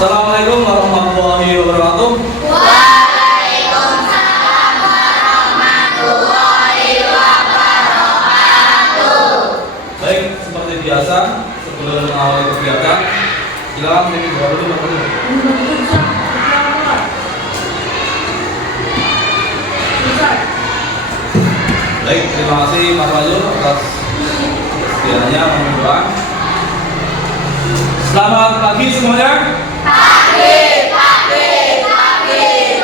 Assalamualaikum warahmatullahi wabarakatuh. Waalaikumsalam warahmatullahi wabarakatuh. Baik, seperti biasa, sebelum mengawali kegiatan, silakan memimpin doa dulu, Bapak Ibu. Baik, terima kasih Mas Wahyu atas kesediaannya memimpin doa. Selamat pagi semuanya. Pagi,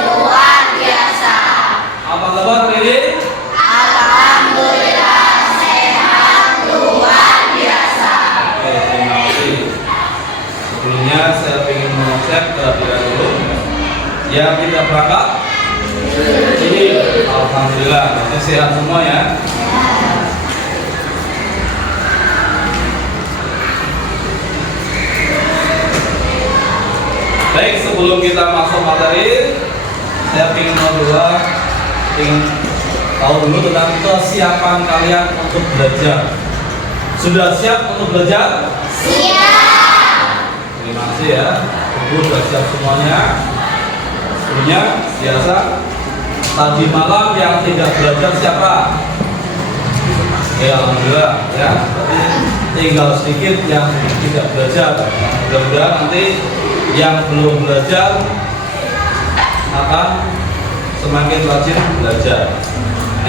luar biasa. Apa kabar hari ini? Alhamdulillah sehat luar biasa. Oke, terima kasih. Sebelumnya saya ingin mengecek kehadiran dulu. Ya, kita berangkat. Jadi, alhamdulillah, nanti sehat semua ya. Baik, sebelum kita masuk materi, saya ingin tahu dulu tentang kesiapan kalian untuk belajar. Sudah siap untuk belajar? Siap. Terima kasih ya. Ibu sudah siap semuanya. Sebelumnya biasa tadi malam yang tidak belajar siapa? Ya, alhamdulillah ya. Tapi tinggal sedikit yang tidak belajar. Mudah-mudahan nanti yang belum belajar akan semakin rajin belajar.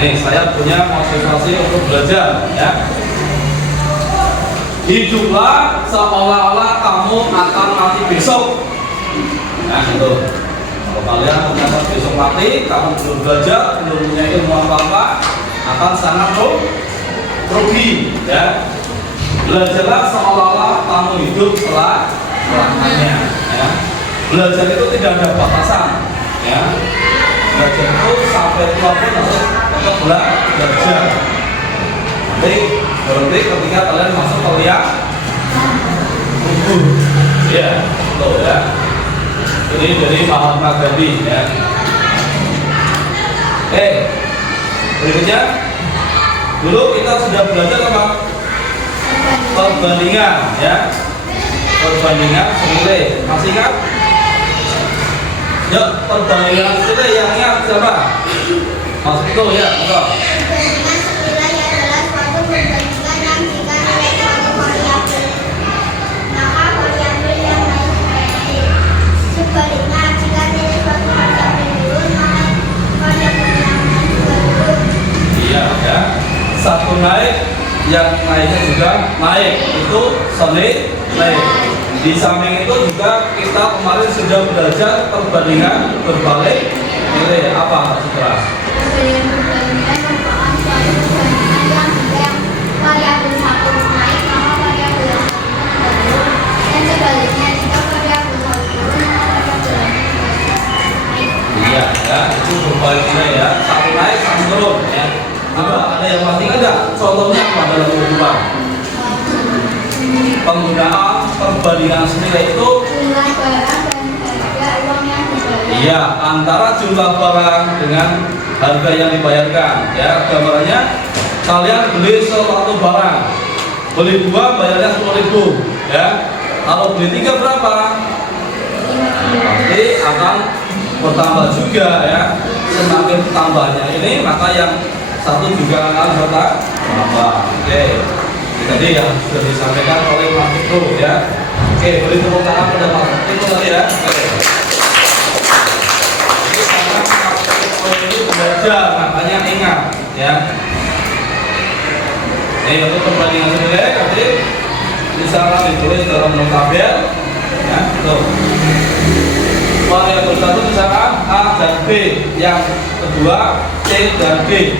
Nih, saya punya motivasi untuk belajar ya. Hiduplah seolah-olah kamu akan mati besok. Nah, itu. Kalau kalian ternyata besok mati, kamu belum belajar, belum punya ilmu apa-apa, akan sangat rugi ya. Belajarlah seolah-olah kamu hidup selamanya ya. Belajar itu tidak ada batasan ya. Belajar itu sampai tua pun harus tetap belajar. Nanti berarti ketika kalian masuk kuliah ya, tuh ya. Jadi dari Mahatma Gandhi ya. Berikutnya dulu kita sudah belajar apa? Perbandingan ya. Perbandingan senilai. Masih ingat? Yuk, perbandingan senilai yang ingat siapa? Mas Vito ya, enggak? Perbandingan senilai adalah suatu perbandingan yang jika nilai suatu variabel, maka variabel yang lain naik. Sebaliknya, jika nilai suatu variabel turun, maka variabel yang lain juga turun. Iya ya. Satu naik, yang lainnya juga naik. Itu senilai. Di samping itu juga kita kemarin sudah belajar perbandingan berbalik nilai apa setelah? Perbandingan merupakan suatu perbandingan yang jika yang variabel satu naik, maka variabel yang lain turun. Dan sebaliknya, jika variabel satu turun, maka variabel yang lain naik. Iya ya, itu berbalik nilai ya. Satu naik, satu turun ya. Ada yang masih ada contohnya apa dalam kehidupan? Penggunaan perbandingan senilai itu Jumlah barang dan harga uang yang dibayar. iya antara jumlah barang dengan harga yang dibayarkan ya. Gambarannya kalian beli suatu barang, beli dua bayarnya 10.000 ya. Kalau beli tiga berapa? Nanti akan bertambah juga ya. Semakin tambahnya ini maka yang satu juga akan bertambah. Oke. Tadi yang sudah disampaikan oleh Mas Vito ya. Oke, beri tepuk tangan pada Mas Vito tadi ya. Oke. Ini karena Mas Vito ini belajar, makanya ingat ya. Untuk perbandingan senilai tadi bisa ditulis dalam tabel ya. Tuh. Variabel satu misalkan A dan B, yang kedua C dan D.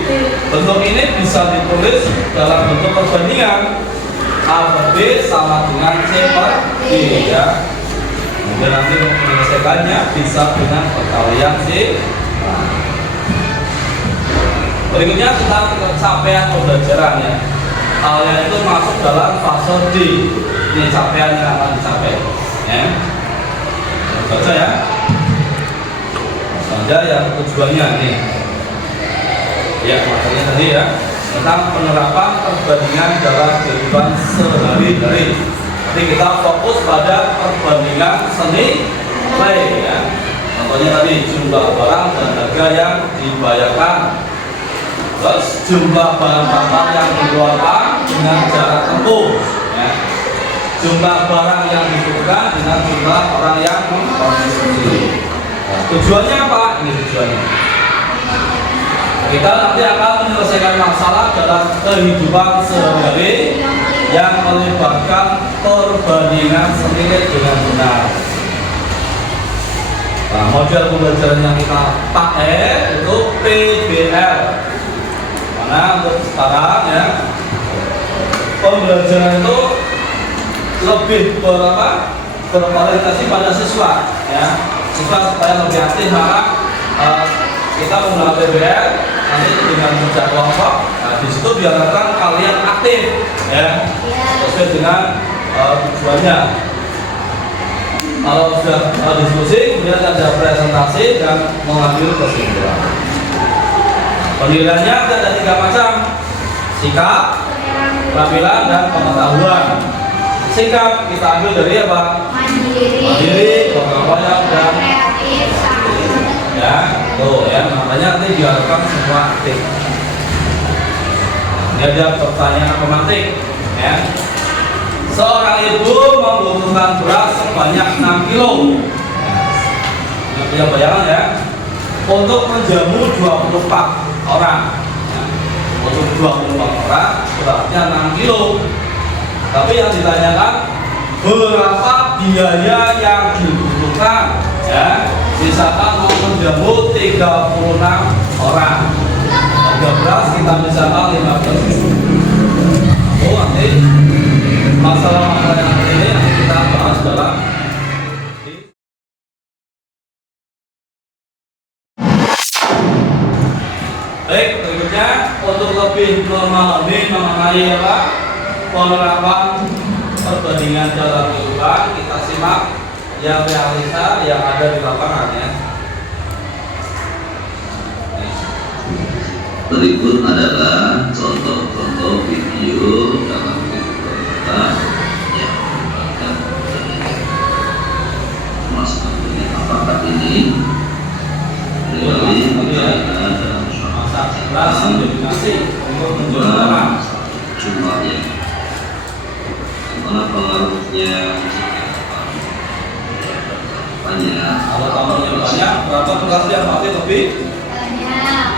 Bentuk ini bisa ditulis dalam bentuk perbandingan A per B sama dengan C per D ya. Kemudian nanti untuk menyelesaikannya bisa dengan perkalian C. Berikutnya tentang capaian pembelajaran ya. Kalian itu masuk dalam fase D. Ini capaian yang akan dicapai ya. Baca ya. Saja yang tujuannya nih. Ya, materinya tadi ya. tentang penerapan perbandingan dalam kehidupan sehari-hari. Nanti kita fokus pada perbandingan senilai ya. Contohnya tadi jumlah barang dan harga yang dibayarkan, terus jumlah bahan bakar yang dikeluarkan dengan jarak tempuh ya. Jumlah barang yang dibutuhkan dengan jumlah orang yang mengkonsumsi. Nah, tujuannya apa? Ini tujuannya. Kita nanti akan menyelesaikan masalah dalam kehidupan sehari-hari yang melibatkan perbandingan senilai dengan benar. Nah, model pembelajaran yang kita pakai itu PBL. Mana untuk sekarang ya, pembelajaran itu lebih berorientasi pada siswa ya. Siswa supaya lebih aktif, maka kita menggunakan PBL nanti dengan kerja kelompok. Nah, di situ diharapkan kalian aktif ya, sesuai dengan tujuannya. Kalau sudah diskusi, kemudian ada presentasi dan mengambil kesimpulan. Penilaiannya ada 3 macam: sikap, keterampilan, dan pengetahuan. Sikap kita ambil dari apa? Mandiri, gotong-royong, dan kreatif, ya, tuh ya, makanya nanti diharapkan semua aktif. Ini ada pertanyaan pemantik ya. Seorang ibu membutuhkan beras sebanyak 6 kilo. Nah, punya bayangan ya, untuk menjamu 24 orang. Ya. Untuk 24 orang berasnya 6 kilo. Tapi yang ditanyakan berapa biaya yang dibutuhkan ya. Misalkan mau menjamu 36 orang, harga beras kita misalkan 15.000. Oh, nanti masalah yang ini yang kita bahas dalam baik. Berikutnya untuk lebih memahami mengenai penerapan perbandingan dalam kehidupan, kita simak yang realita yang ada di lapangan ya. Berikut adalah contoh-contoh video dalam kehidupan kita yang merupakan termasuk apakah ini realita dalam suatu jumlah yang mana pengaruhnya banyak. Kalau tamunya banyak, berapa tugasnya pasti lebih banyak.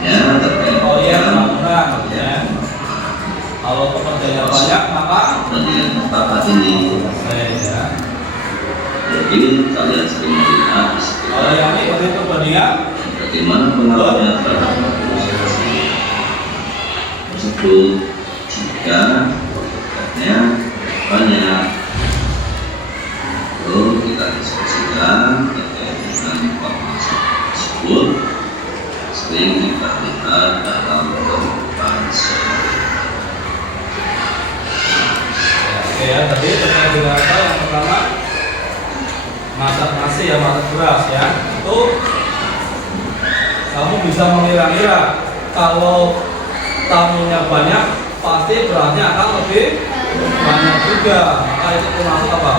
Ya, terkait bangunan ya. Kalau pekerjaannya banyak, maka dengan tempat ini ya. jadi kalian sering melihat Kalau yang ini berarti perbandingan bagaimana pengaruhnya terhadap organisasi tersebut jika pekerjaannya banyak. Lalu kita diskusikan terkait dengan informasi tersebut sering kita lihat dalam kehidupan sehari-hari. Oke ya, tadi terkait dengan apa yang pertama, masak nasi ya, masak beras ya. Itu kamu bisa mengira-ngira kalau tamunya banyak, pasti berasnya akan lebih banyak juga. Maka itu termasuk apa?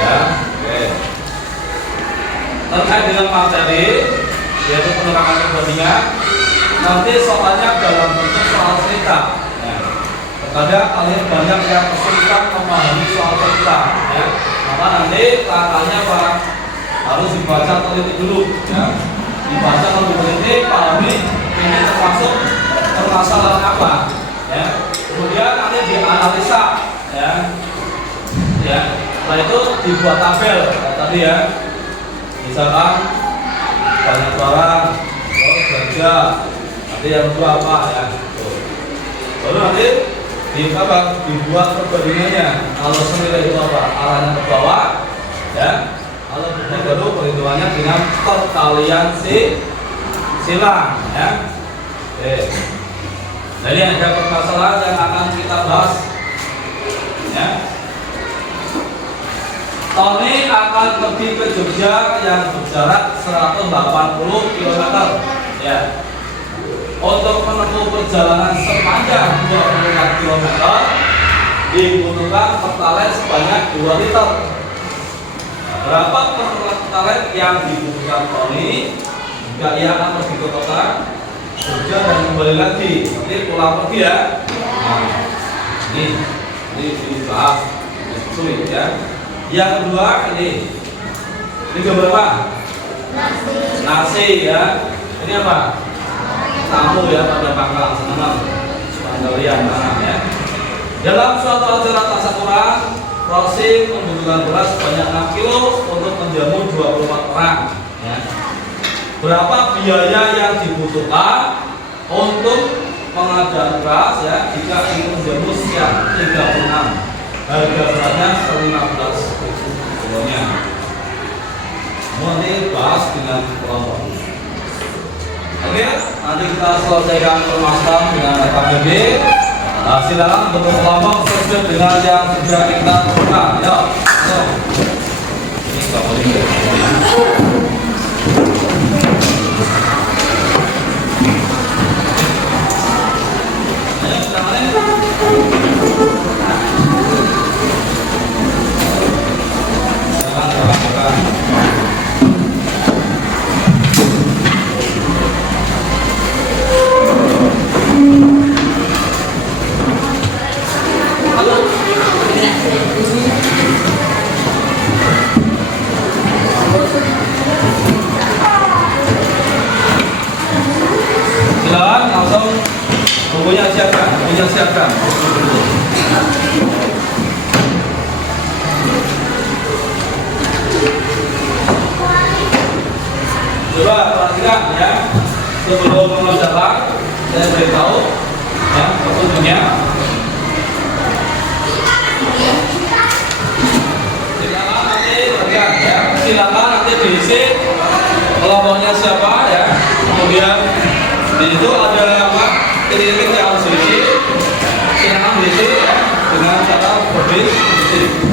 Ya. Oke. Terkait dengan materi, yaitu penerapan perbandingan, nanti soalnya dalam bentuk soal cerita. Ya. Terkadang kalian banyak yang kesulitan memahami soal cerita, ya. Maka nanti langkahnya apa? Harus dibaca teliti dulu, ya. Dibaca lebih teliti, pahami ini termasuk permasalahan apa, ya. Kemudian nanti dianalisa, ya. Ya. Setelah itu dibuat tabel, ya, tadi ya. Misalkan banyak barang, terus belanja, nanti yang kedua apa ya? Tuh. Lalu nanti dibuat perbandingannya. Kalau senilai itu apa? Arahnya ke bawah, ya. Kalau baru perhitungannya dengan perkalian silang, ya. Oke. Jadi ada permasalahan yang akan kita bahas, ya. Tony akan pergi ke Jogja yang berjarak 180 km, ya. untuk menempuh perjalanan sepanjang 24 km dibutuhkan pertalite sebanyak 2 liter. Berapa pertalite yang dibutuhkan Tony jika ia akan pergi ke kota kerja dan kembali lagi? Nanti pulang pergi ya. Nah, ini dibahas, sulit ya. Yang kedua ini gambar apa? Nasi ya. Ini apa? Tamu ya pada pangkal senang kalian ya. Dalam suatu acara tasyakuran, Rosi membutuhkan beras sebanyak 6 kilo untuk menjamu 24 orang. Ya. Berapa biaya yang dibutuhkan untuk pengadaan beras ya jika ingin menjamu siang 36? Harga berasnya 15.000 kilonya. Nanti bahas dengan kelompok. Oke, nanti kita selesaikan permasalahan dengan KBB. Nah, silakan bentuk kelompok sesuai dengan yang sudah kita tentukan. Ya, ini nggak boleh. Ayo, silakan. Silakan langsung bukunya siapkan. Coba perhatikan ya, sebelum mengerjakan saya beritahu ya petunjuknya. Silakan nanti perhatikan ya, silakan nanti diisi kelompoknya siapa ya, kemudian di situ ada apa titik-titik yang harus diisi, silakan diisi ya dengan cara berdiisi.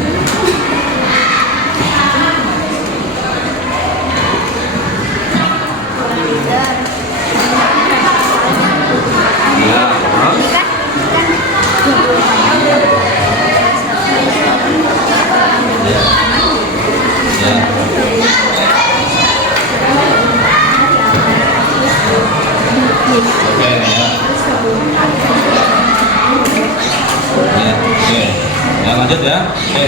Lanjut ya. Oke.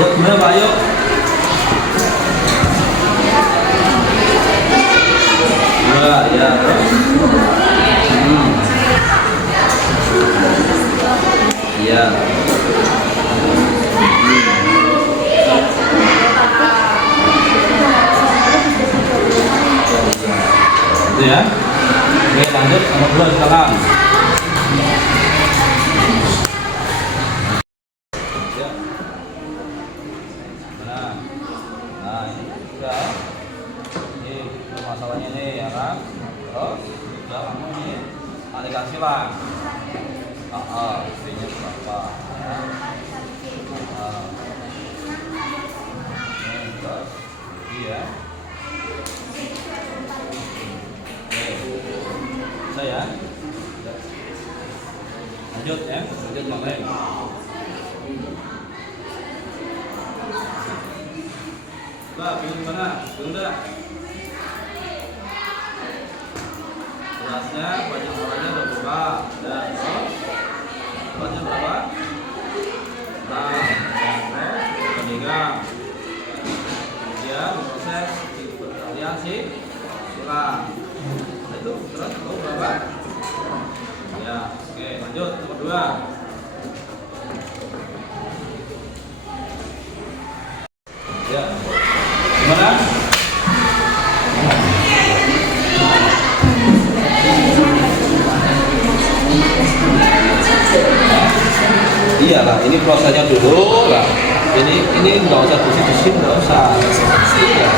Yuk, gimana Pak? Yuk. Ya. Iya. Itu ya. Oke, lanjut nomor 2 silakan. Ya. Nah, ini sudah. Ini masalahnya nih ya kan. Terus sudah kamu ini aplikasi lah. Ini berapa? Terus iya. Saya lanjut ya, lanjut makan. Bah, pilih mana? Pilih dah. Berasnya banyak orangnya udah buka. Dan berasnya berapa? Nah, penigang. Kemudian proses bervariasi silang. Itu terus tahu berapa? Ya, oke, lanjut nomor 2. Ya, gimana? Iyalah, ini prosesnya dulu lah. Ini nggak usah bersih-bersih, nggak usah. Iya.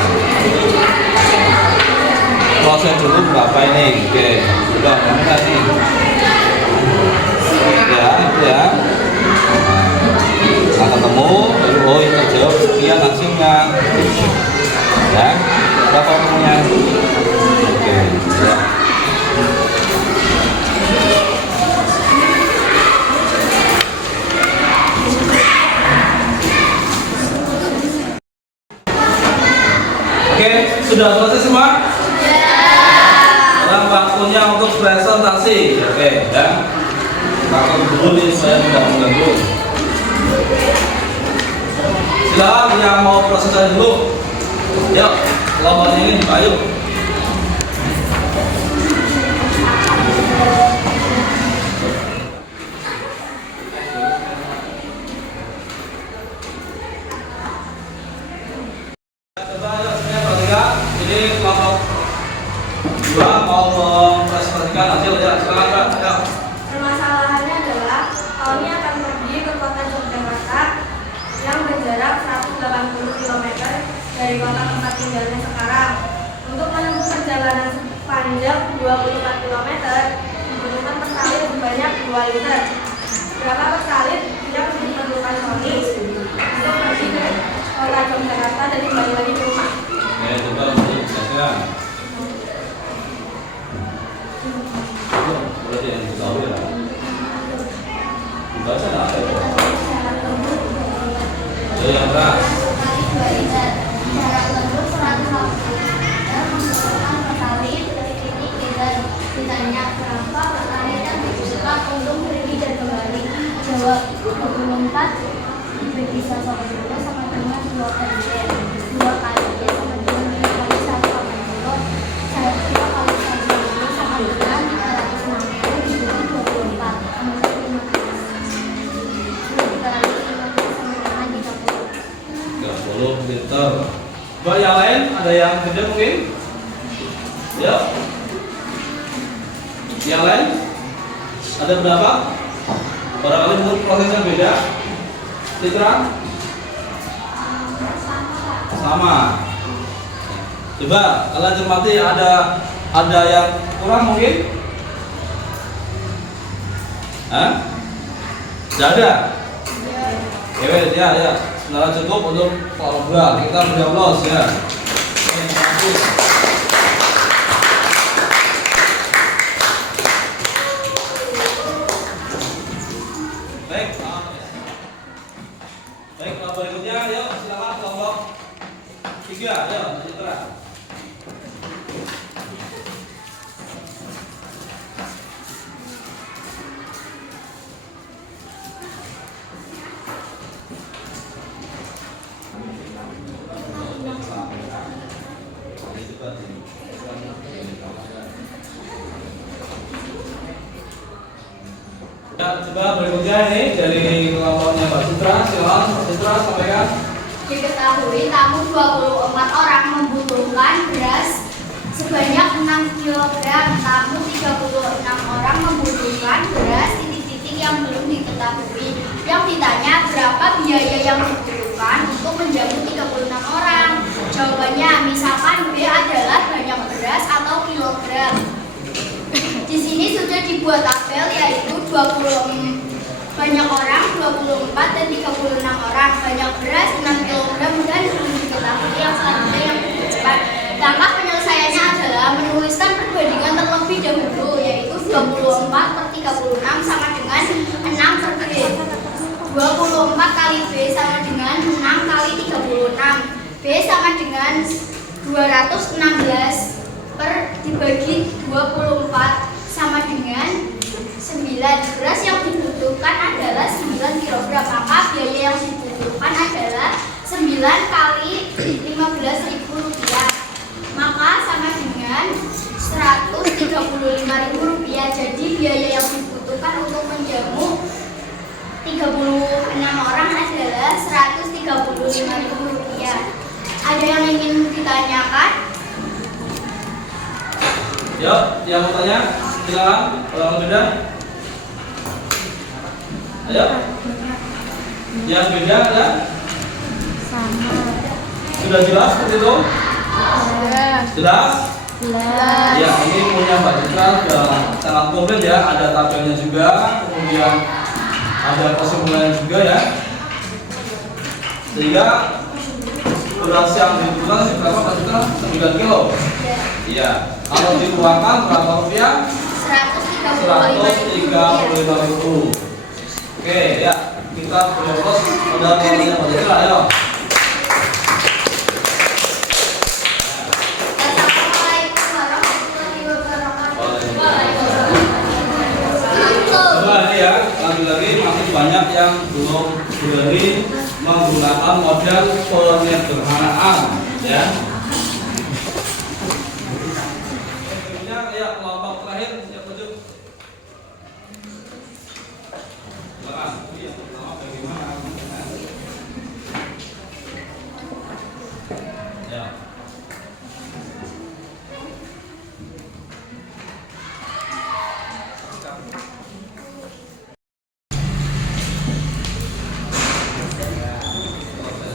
Proses dulu berapa ini? Oke, sudah mana nih? Ya, itu ya. Nah, ketemu, lalu oh yang terjawab sekian hasilnya. Ya. Berapa umurnya? Oke. Oke, sudah selesai semua? Sekarang waktunya untuk presentasi. Oke, ya. Kakak dulu nih, saya tidak mengganggu. Silakan yang mau presentasi dulu. Yuk, lombanya ini ayo. Coba ayo semuanya perhatikan. Ini kelompok 2 mau mempresentasikan hasil ya. Silakan Kak. Ayo. Permasalahannya adalah kami akan pergi ke kota Yogyakarta yang berjarak 180 km dari kota tempat tinggalnya sekarang. Untuk menempuh perjalanan sepanjang 24 km dibutuhkan pertalite sebanyak 2 liter. Berapa pertalite yang diperlukan Sony untuk pergi ke kota Yogyakarta dan kembali lagi ke rumah? Oke, coba untuk jelaskan. Berarti yang tahu ya. Baca nggak ada. Jadi yang berat. Jarak tempuh 180 km membutuhkan pertalite dari titik dan ditanya berapa pertalite yang dibutuhkan untuk pergi dan kembali. Jawab 24 dibagi 1,2 sama dengan 2 kali D. 2 kali D sama dengan 2 kali 1,2. 2 kali 1,2 sama dengan 360 dibutuhkan 24. Kemudian 15. 2 kali 15 sama dengan 30. 30 liter. Coba yang lain ada yang kerja mungkin? Ya. Yang lain? Ada berapa? Barangkali mungkin prosesnya beda. Citra? Sama. Coba kalian cermati ada yang kurang mungkin? Hah? Tidak ada? Ya. Sebenarnya cukup untuk kelompok 2. Kita beri aplaus ya. Baik. Baik, kelompok berikutnya, yuk silakan kelompok 3, yuk Citra. Ya, coba berikutnya ini dari kelompoknya Mbak Citra, silakan Mbak Citra sampaikan. Diketahui tamu 24 orang membutuhkan beras sebanyak 6 kg. Tamu 36 orang membutuhkan beras titik-titik yang belum diketahui. Yang ditanya berapa biaya yang dibutuhkan untuk menjamu 36 orang. Jawabannya misalkan B adalah banyak beras atau kilogram. Di sini sudah dibuat tabel yaitu 20 banyak orang 24 dan 36 orang. Banyak beras 6 kg dan belum diketahui. Yang selanjutnya yang lebih cepat. Langkah penyelesaiannya adalah menuliskan perbandingan terlebih dahulu yaitu 24 per 36 sama dengan 6 per B. 24 kali B sama dengan 6 kali 36. B sama dengan 216 per dibagi 24 sama dengan 9. Beras yang dibutuhkan adalah 9 kg. Maka biaya yang dibutuhkan adalah 9 kali 15.000 rupiah. Maka sama dengan 135.000 rupiah. Jadi biaya yang dibutuhkan untuk menjamu 36 orang adalah 135.000 rupiah. Ada yang ingin ditanyakan? Yuk, yang mau tanya, silakan. Kalau beda, ayo. Yang beda ada? Sama. Sudah jelas seperti itu? Jelas? Ya, ini punya Mbak Citra sudah sangat komplit ya. Ada tabelnya juga, kemudian ada kesimpulannya juga ya. Sehingga beras yang dibutuhkan berapa Pak Citra? 9 kilo. Iya. Kalau dikeluarkan berapa rupiah? 135.000. Oke, ya. Kita punya bos udah mulai Pak Citra, ayo. Coba ini ya, lagi-lagi masih banyak yang belum berani menggunakan model penyederhanaan, ya. Ya, kelompok terakhir siap tunjuk. Ya.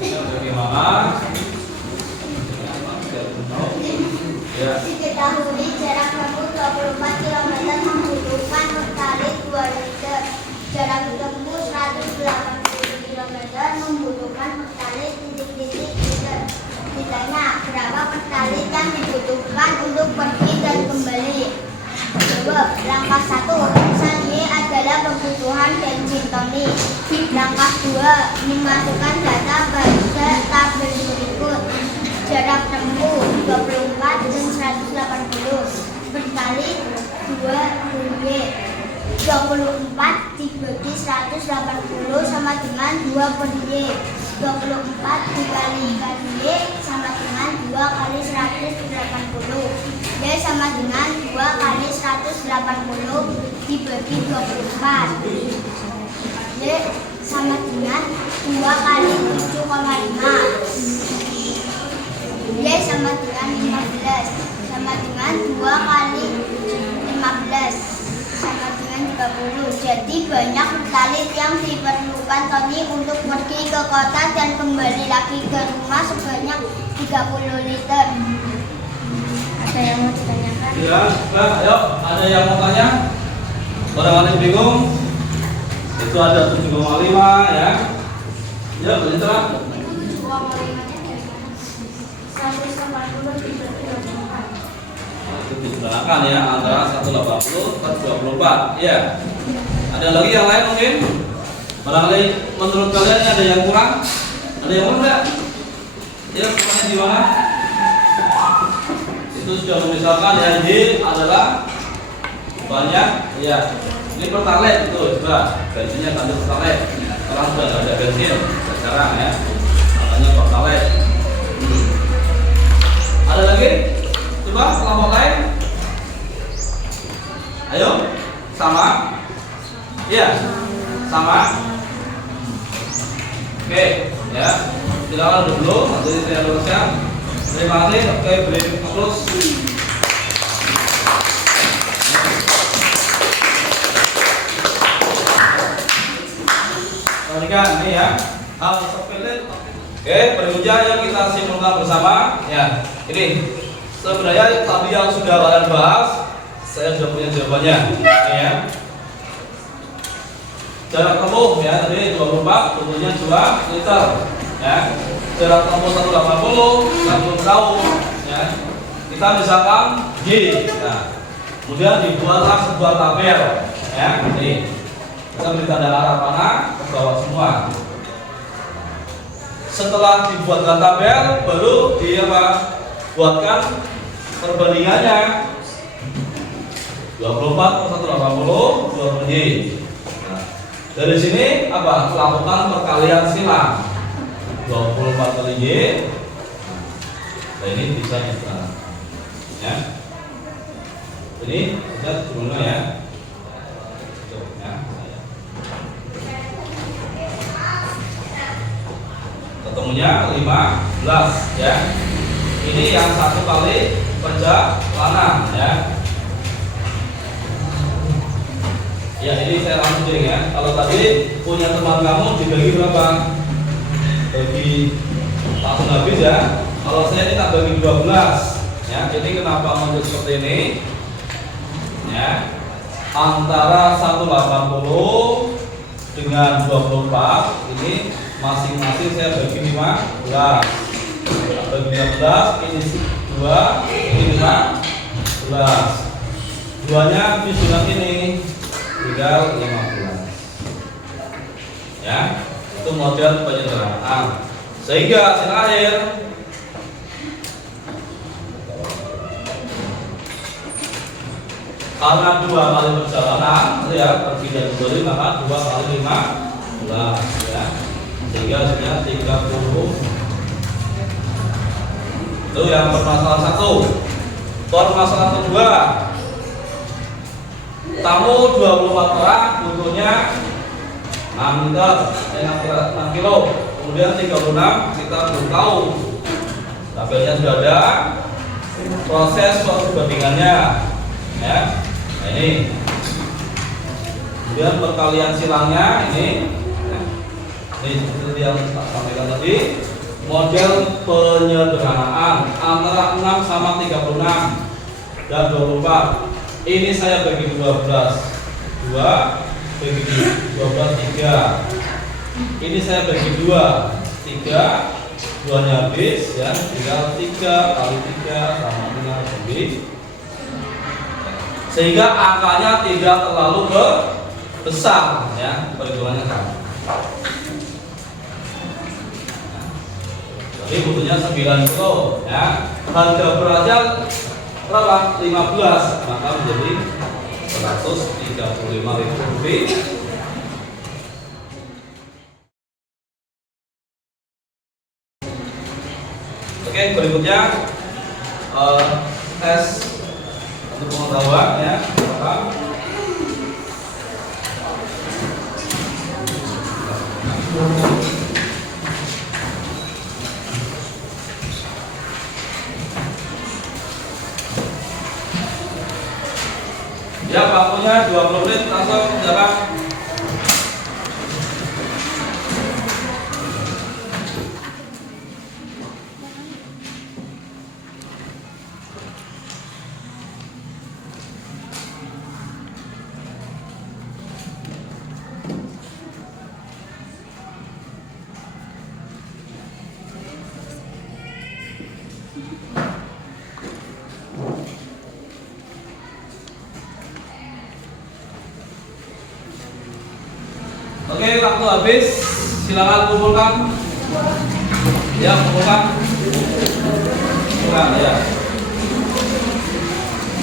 Bagaimana? Ya. Diketahui jarak tempuh 24 km membutuhkan pertali 2 liter. Jarak tempuh 180 km membutuhkan pertali titik-titik liter. Ditanya berapa pertali yang dibutuhkan untuk pergi dan kembali. Jawab, langkah 1, misal Y adalah kebutuhan bensin toni. Langkah 2, memasukkan data pada tabel berikut. Jarak tempuh 24 dan 180 berkali 2 Y. 24 dibagi 180 sama dengan 2 per Y. 24 dikalikan Y sama dengan 2 kali 180. Y sama dengan 2 kali 180 dibagi 24. Y sama dengan 2 kali 7,5. Y sama dengan 15 sama dengan 2 kali 15 sama dengan 30. Jadi banyak pertalit yang diperlukan Tony untuk pergi ke kota dan kembali lagi ke rumah sebanyak 30 liter. Ada yang mau ditanyakan? Ya, sudah, ayo. Ada yang mau tanya? Barangkali bingung? Itu ada 7,5 ya. Ya, beritahu. 180 Itu digunakan ya antara 180 dan 24. Ya. Ada lagi yang lain mungkin? Barangkali menurut kalian ada yang kurang? Ada yang kurang? Ya, kurangnya di mana? Itu sudah misalkan ya D adalah banyak ya. Ini pertalite itu coba bensinnya tanda pertalite. Sekarang sudah nggak ada bensin sekarang ya. Makanya pertalite. Ada lagi? Coba kelompok lain. Ayo, sama? Iya, sama. Oke, ya. Silakan dulu, nanti saya teruskan. Terima kasih. Oke, beri terus. Perhatikan ini ya. Hal sepele. Oke, berikutnya yang kita simpulkan bersama ya. Ini sebenarnya tadi yang sudah kalian bahas, saya sudah punya jawabannya. Ini ya. Jarak tempuh ya tadi 24, tentunya 2 liter ya. Jarak tempuh 180, 60 tahun ya. Kita misalkan G. Nah, kemudian dibuatlah sebuah tabel ya. Ini kita beri tanda arah panah ke bawah semua. Setelah dibuatkan tabel, baru buatkan perbandingannya 24 per 180 2 per Y. Nah, dari sini apa? Lakukan perkalian silang 24 kali Y. Nah, ini bisa kita ya. Ini lihat dulu ya. Ketemunya 15 ya. Ini yang 1 kali perjalanan ya. Ya ini saya langsung ya. Kalau tadi punya teman kamu dibagi berapa? Bagi langsung habis ya. Kalau saya ini tak bagi 12 ya. Ini kenapa muncul seperti ini? Ya. Antara 180 dengan 24 ini masing-masing saya bagi 15. bagi 15, ini 2, ini 15. 2-nya habis dengan ini, tinggal 15. Ya, itu model penyederhanaan. Sehingga hasil akhir karena 2 kali perjalanan, ya pergi dan kembali, maka 2 kali 15, ya. Sehingga hasilnya 30. Itu yang permasalahan 1. Permasalahan kedua, tamu 24 orang, butuhnya 6 kilo. Kemudian 36 kita belum tahu. Tabelnya sudah ada. Proses perbandingannya, ya. Nah ini. Kemudian perkalian silangnya ini. Nah, ini seperti yang tak sampaikan tadi. Model penyederhanaan antara 6 sama 36 dan 24. Ini saya bagi 12. 2 bagi 12 3. Ini saya bagi 2 3. 2-nya habis, ya. Tinggal 3 kali 3 sama dengan lebih. Sehingga angkanya tidak terlalu besar, ya. Perhitungannya kan. Jadi butuhnya 9 kilo, ya. Harga berasnya berapa? 15, maka menjadi 135.000 rupiah. Oke, berikutnya tes untuk pengetahuan, ya. Ya, waktunya 20 menit, langsung jalan. Oke, waktu habis. Silakan kumpulkan. Ya, kumpulkan. Kumpulkan, ya.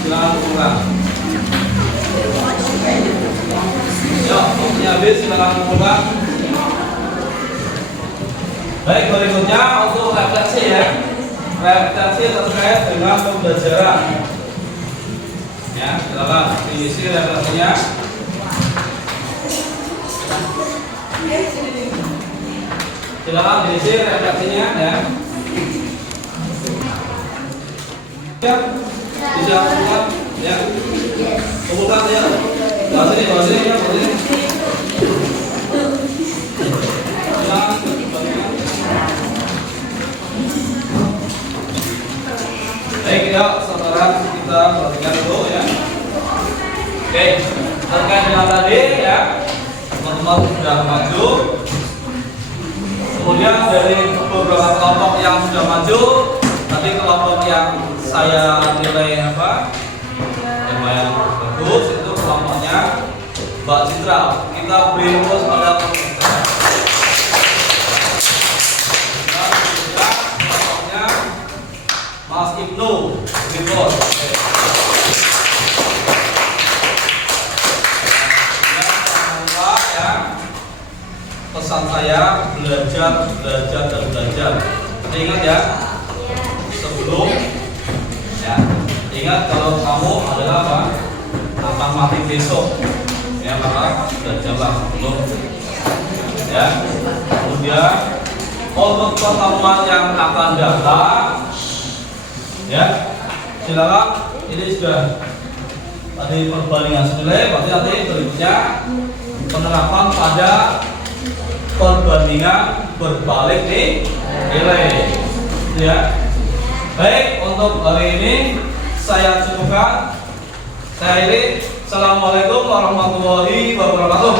Silakan kumpulkan. Ya, waktunya habis. Silakan kumpulkan. Baik, berikutnya untuk refleksi, ya. Refleksi terkait dengan pembelajaran. Ya, silakan diisi refleksinya. Silakan diisi refleksinya, ya. Ya, bisa kumpulkan, ya. Kumpulkan, ya. Bawa sini, ya, bawa sini. Silakan. Baik, ya, saudara, kita perhatikan dulu, ya. Oke, terkait dengan tadi, ya. Teman-teman sudah maju. Kemudian dari beberapa kelompok yang sudah maju, tadi kelompok yang saya nilai lumayan bagus, itu kelompoknya Mbak Citra. Kita beri fokus pada kelompok Citra. Kelompoknya Mas Ibnu, beri fokus. Pesan saya belajar. Ingat, ya, sebelum, ya, ingat kalau kamu adalah apa? Akan mati besok, ya, maka belajarlah sebelum, ya. Kemudian untuk pertemuan yang akan datang, ya, silakan. Ini sudah tadi perbandingan senilai, berarti nanti berikutnya penerapan pada perbandingan berbalik nilai, ya. Baik, untuk hari ini saya cukupkan. Saya akhiri. Assalamualaikum warahmatullahi wabarakatuh.